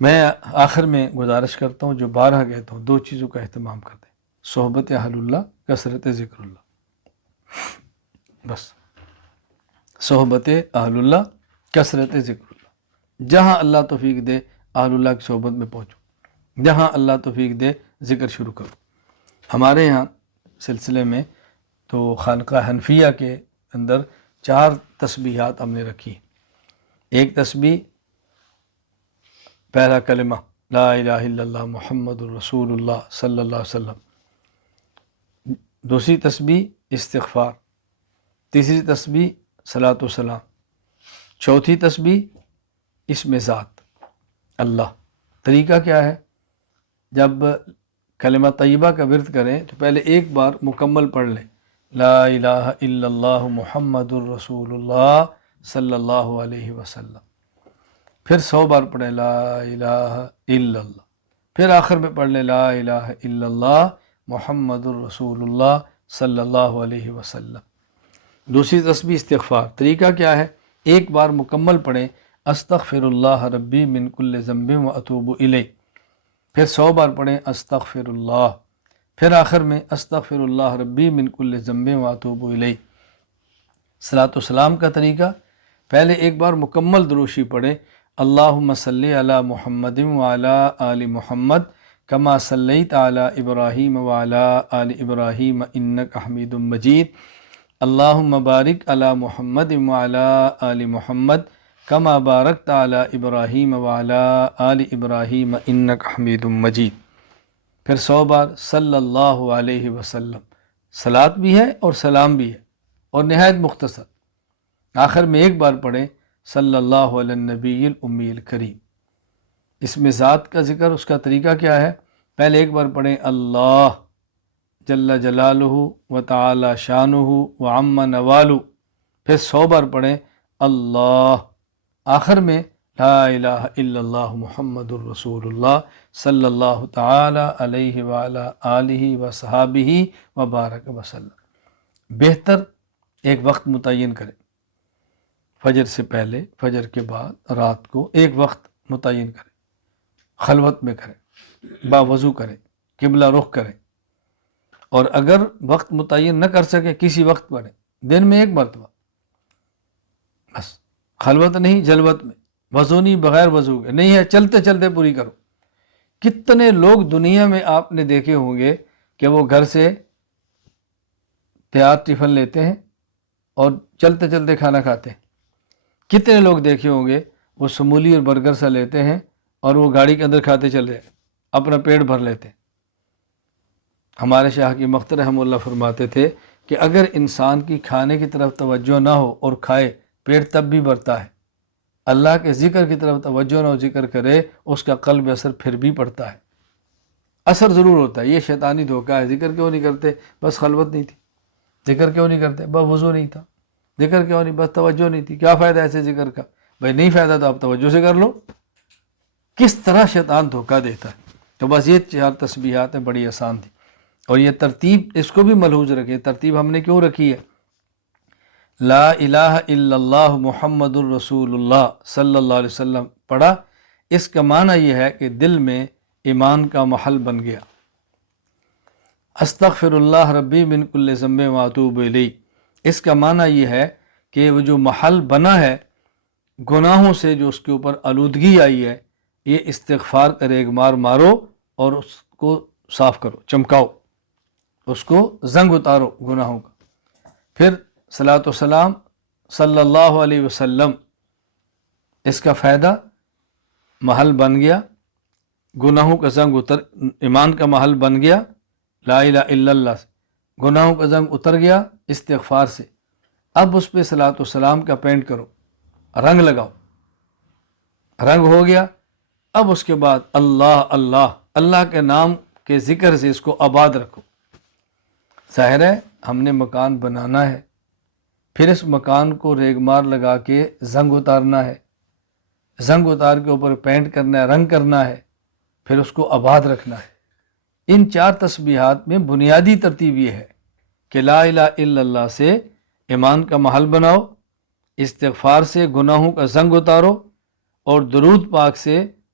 میں آخر میں گزارش کرتا ہوں، جو بارہا کہتا ہوں، 2 چیزوں کا اہتمام کر دیں: صحبت اہل اللہ، کثرت ذکر اللہ. بس صحبت اہل اللہ، کثرت ذکر اللہ. جہاں اللہ توفیق دے اہل اللہ کی صحبت میں پہنچو، جہاں اللہ توفیق دے ذکر شروع کرو. ہمارے یہاں سلسلے میں تو خانقاہ حنفیہ کے اندر 4 تسبیحات ہم نے رکھی. ایک تسبیح پہلا کلمہ لا الہ الا اللہ محمد الرسول اللہ صلی اللہ علیہ وسلم. دوسری تسبیح استغفار. تیسری تسبیح صلاۃ و سلام. چوتھی تسبیح اسم ذات اللہ. طریقہ کیا ہے؟ جب کلمہ طیبہ کا ورد کریں تو پہلے ایک بار مکمل پڑھ لیں، لا الہ الا اللہ محمد الرسول اللہ صلی اللہ علیہ وسلم. پھر 100 بار پڑھیں لا الہ الا اللہ. پھر آخر میں پڑھ لیں لا الہ الا اللہ محمد الرسول اللہ صلی اللہ علیہ وسلم. دوسری تسبیح استغفار. طریقہ کیا ہے؟ ایک بار مکمل پڑھیں استغفر اللہ ربی من کل ذنب و اتوب الیہ. پھر 100 بار پڑھیں استغفر اللہ. پھر آخر میں استغفر اللہ ربی من کل ذنب و اتوب الیہ. صلاۃ و سلام کا طریقہ: پہلے ایک بار مکمل دروشی پڑھیں اللہم صلی علی محمد وعلی آل محمد کما صلیت علی ابراہیم وعلی آل ابراہیم انک حمید مجید. اللہم بارک علی محمد وعلی آل محمد کما بارکت علی ابراہیم وعلی آل ابراہیم انک حمید مجید. پھر 100 بار صلی اللہ علیہ وسلم. صلاۃ بھی ہے اور سلام بھی ہے اور نہایت مختصر. آخر میں ایک بار پڑھیں صلی اللہ علی النبی الامی الکریم. اسم ذات کا ذکر، اس کا طریقہ کیا ہے؟ پہلے ایک بار پڑھیں اللہ جل جلالہ و تعالی شانہ و عم نوالہ. پھر 100 بار پڑھیں اللہ. آخر میں لا الہ الا اللہ محمد الرسول اللہ صلی اللہ تعالی علیہ وعلی آلہ و صحابہ و بارک وسلم. بہتر ایک وقت متعین کریں، فجر سے پہلے، فجر کے بعد، رات کو ایک وقت متعین کریں، خلوت میں کریں، باوضو کریں، قبلہ رخ کریں. اور اگر وقت متعین نہ کر سکے کسی وقت پڑھیں، دن میں ایک مرتبہ بس. خلوت نہیں، جلوت میں. وضو نہیں، بغیر وضو کے نہیں ہے، چلتے چلتے پوری کرو. کتنے لوگ دنیا میں آپ نے دیکھے ہوں گے کہ وہ گھر سے تیار ٹفن لیتے ہیں اور چلتے چلتے کھانا کھاتے ہیں. کتنے لوگ دیکھے ہوں گے وہ سمولی اور برگر سا لیتے ہیں اور وہ گاڑی کے اندر کھاتے چل رہے ہیں، اپنا پیٹ بھر لیتے ہیں. ہمارے شاہ کی مختر رحمہ اللہ فرماتے تھے کہ اگر انسان کی کھانے کی طرف توجہ نہ ہو اور کھائے، پیٹ تب بھی بھرتا ہے. اللہ کے ذکر کی طرف توجہ نہ ہو، ذکر کرے، اس کا قلب اثر پھر بھی پڑتا ہے. اثر ضرور ہوتا ہے. یہ شیطانی دھوکہ ہے. ذکر کیوں نہیں کرتے؟ بس خلوت نہیں تھی. ذکر کیوں نہیں کرتے؟ بس وضو نہیں تھا. ذکر کیوں نہیں؟ بس توجہ نہیں تھی. کیا فائدہ ایسے ذکر کا؟ بھائی نہیں فائدہ تو آپ توجہ سے کر لو. کس طرح شیطان دھوکہ دیتا ہے. تو بس یہ 4 تسبیحات ہیں، بڑی آسان تھی. اور یہ ترتیب اس کو بھی ملحوظ رکھیں. ترتیب ہم نے کیوں رکھی ہے؟ لا الہ الا اللہ محمد الرسول اللہ صلی اللہ علیہ وسلم پڑھا. اس کا معنی یہ ہے کہ دل میں ایمان کا محل بن گیا. استغفر اللہ ربی من کل ذنب و اتوب الیہ، اس کا معنی یہ ہے کہ وہ جو محل بنا ہے گناہوں سے، جو اس کے اوپر آلودگی آئی ہے، یہ استغفار کا ریگمار مارو اور اس کو صاف کرو، چمکاؤ، اس کو زنگ اتارو گناہوں کا. پھر صلاۃ و سلام صلی اللہ علیہ وسلم، اس کا فائدہ محل بن گیا، گناہوں کا زنگ ایمان کا محل بن گیا. لا الہ الا اللہ سے گناہوں کا زنگ اتر گیا استغفار سے. اب اس پہ صلاۃ و سلام کا پینٹ کرو، رنگ لگاؤ، رنگ ہو گیا. اب اس کے بعد اللہ اللہ، اللہ کے نام کے ذکر سے اس کو آباد رکھو. ظاہر ہے ہم نے مکان بنانا ہے، پھر اس مکان کو ریگمار لگا کے زنگ اتارنا ہے، زنگ اتار کے اوپر پینٹ کرنا ہے، رنگ کرنا ہے، پھر اس کو آباد رکھنا ہے. ان 4 تسبیحات میں بنیادی ترتیب یہ ہے کہ لا الہ الا اللہ سے ایمان کا محل بناؤ، استغفار سے گناہوں کا زنگ اتارو، اور درود پاک سے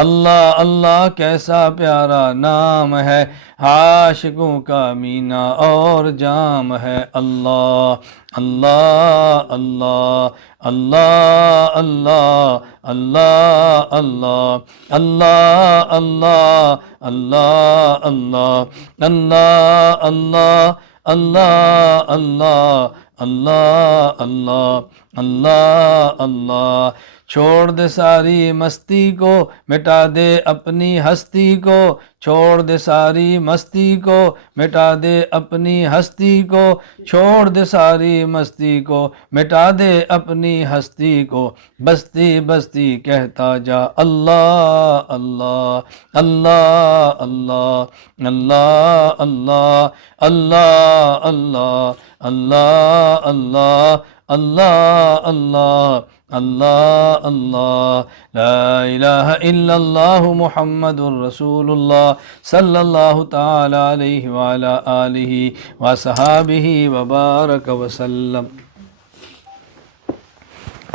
اللہ اللہ کیسا پیارا نام ہے، عاشقوں کا مینا اور جام ہے، اللہ اللہ اللہ اللہ اللہ اللہ اللہ اللہ اللہ اللہ اللہ اللہ اللہ اللہ اللہ اللہ اللہ اللہ اللہ چھوڑ دے ساری مستی کو، مٹا دے اپنی ہستی کو، چھوڑ دے ساری مستی کو، مٹا دے اپنی ہستی کو، چھوڑ دے ساری مستی کو، مٹا دے اپنی ہستی کو، بستی بستی کہتا جا اللہ اللہ اللہ اللہ اللہ اللہ اللہ اللہ اللہ اللہ اللہ اللہ اللہ اللہ لا الہ الا اللہ محمد الرسول اللہ صلی اللہ تعالی علیہ وعلا آلہ وصحابہ وبارک وسلم۔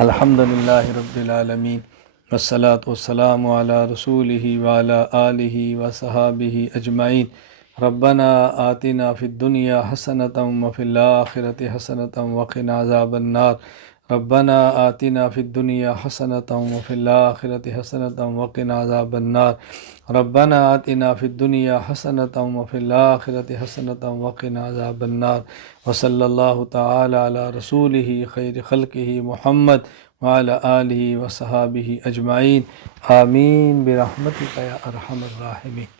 الحمدللہ رب العالمین والصلاة والسلام علی رسولہ وعلا آلہ وصحابہ اجمعین۔ ربنا آتنا فی الدنیا حسنۃ وفی الآخرۃ حسنۃ وقنا عذاب النار۔ ربنا آتنا فی الدنیا حسنۃ وفی الآخرۃ حسنۃ وقنا عذاب النار۔ ربنا آتنا فی الدنیا حسنۃ وفی الآخرۃ حسنۃ وقنا عذاب النار۔ وصلی اللہ تعالی علی رسولہ خیر خلقہ محمد وعلی آلہ وصحابہ اجمعین، آمین برحمتک یا ارحم الراحمین۔